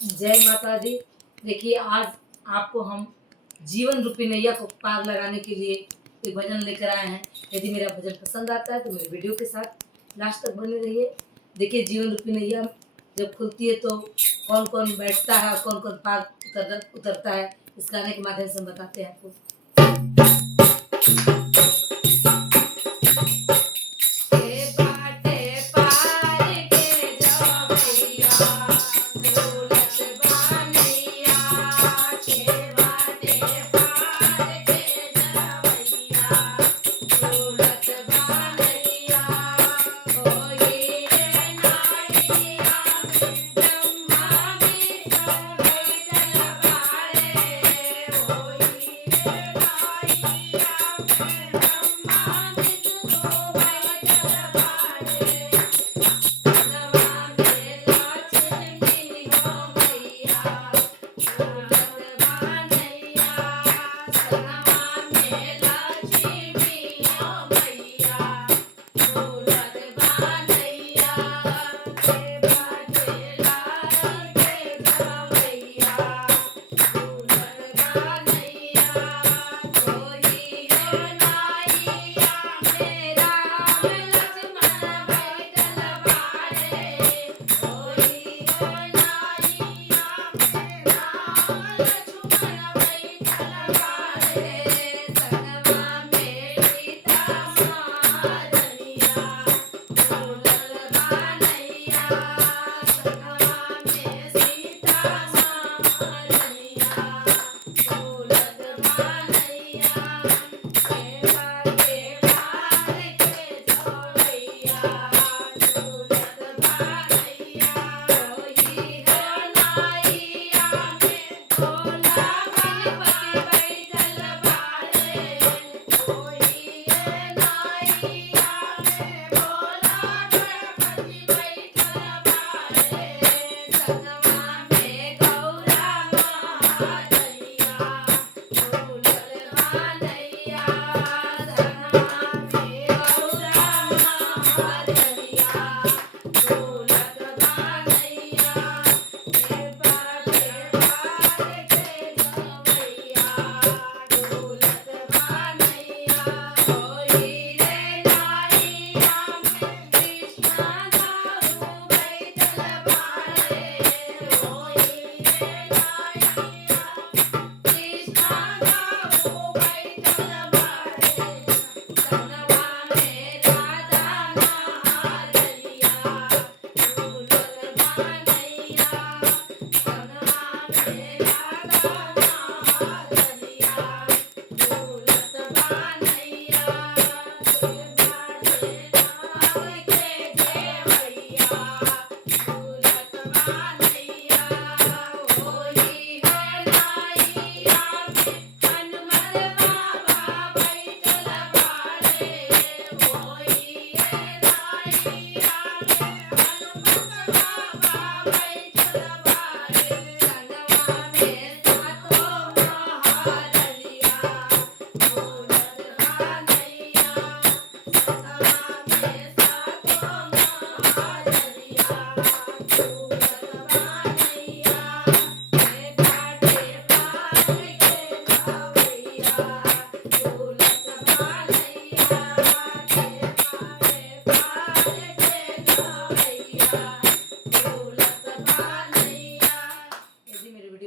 जय माता दी। देखिए आज आपको हम जीवन रूपी नैया को पार लगाने के लिए एक भजन लेकर आए हैं। यदि मेरा भजन पसंद आता है तो मेरे वीडियो के साथ लास्ट तक बने रहिए। देखिए जीवन रूपी नैया जब खुलती है तो कौन कौन बैठता है और कौन कौन पार उतरता है, इस गाने के माध्यम से हम बताते हैं आपको।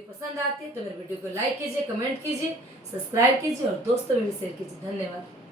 पसंद आती है तो मेरे वीडियो को लाइक कीजिए, कमेंट कीजिए, सब्सक्राइब कीजिए और दोस्तों में भी शेयर कीजिए। धन्यवाद।